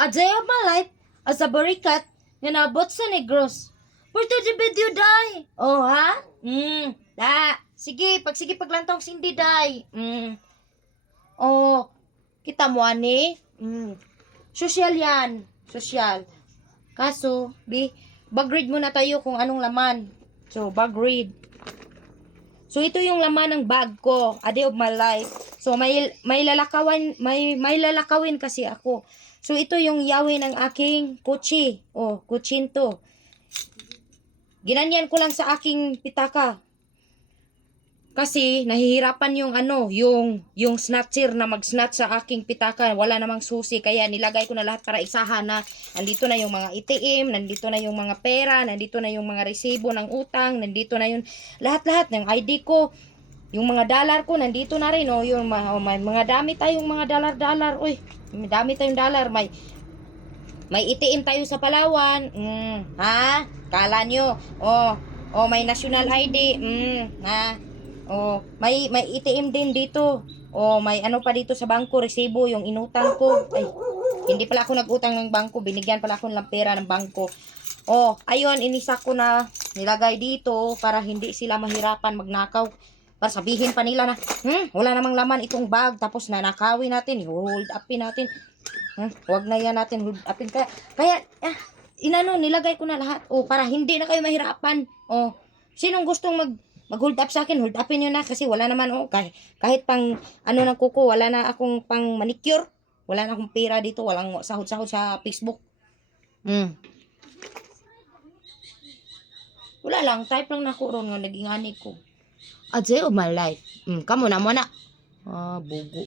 A day of my life as a barikat nga naabot sa Negros. For the video, day. Oh, ha? Sige, paglantong sindi, day. Oh, kita mo, ani? Social yan. Social. Kaso, bag read muna tayo kung anong laman. So, bag read. So, ito yung laman ng bag ko. A day of my life. So, may lalakawin kasi ako. So, ito yung yawi ng aking kutsi. Oh, kutsin to. Ginanyan ko lang sa aking pitaka. Kasi, nahihirapan yung snatcher na mag-snatch sa aking pitaka. Wala namang susi. Kaya, nilagay ko na lahat para isahan na. Nandito na yung mga ATM, nandito na yung mga pera, nandito na yung mga resibo ng utang, nandito na yung lahat-lahat ng ID ko. Yung mga dollar ko, nandito na rin. Oh, yung may mga dami tayong mga dollar. Uy, may dami tayong dollar. May ATM tayo sa Palawan. Ha? Kala nyo. May national ID. May ATM din dito. May ano pa dito sa bangko, resibo, yung inutang ko. Ay, hindi pala ako nag-utang ng bangko. Binigyan pala ako ng pera ng bangko. Ayun, inisa ko na nilagay dito para hindi sila mahirapan magnakaw. Para sabihin pa nila na, wala namang laman itong bag. Tapos nanakawin natin, hold upin natin. Huwag na yan natin hold upin. Kaya nilagay ko na lahat. Para hindi na kayo mahirapan. Sinong gustong mag-hold up sa akin, hold upin nyo na. Kasi wala naman, kahit pang, ng kuko, wala na akong pang manicure. Wala na akong pera dito. Walang sahod-sahod sa Facebook. Wala lang, type lang na ko ron nga naging ani ko. A day of my life. Kamo na mo na. Bugo.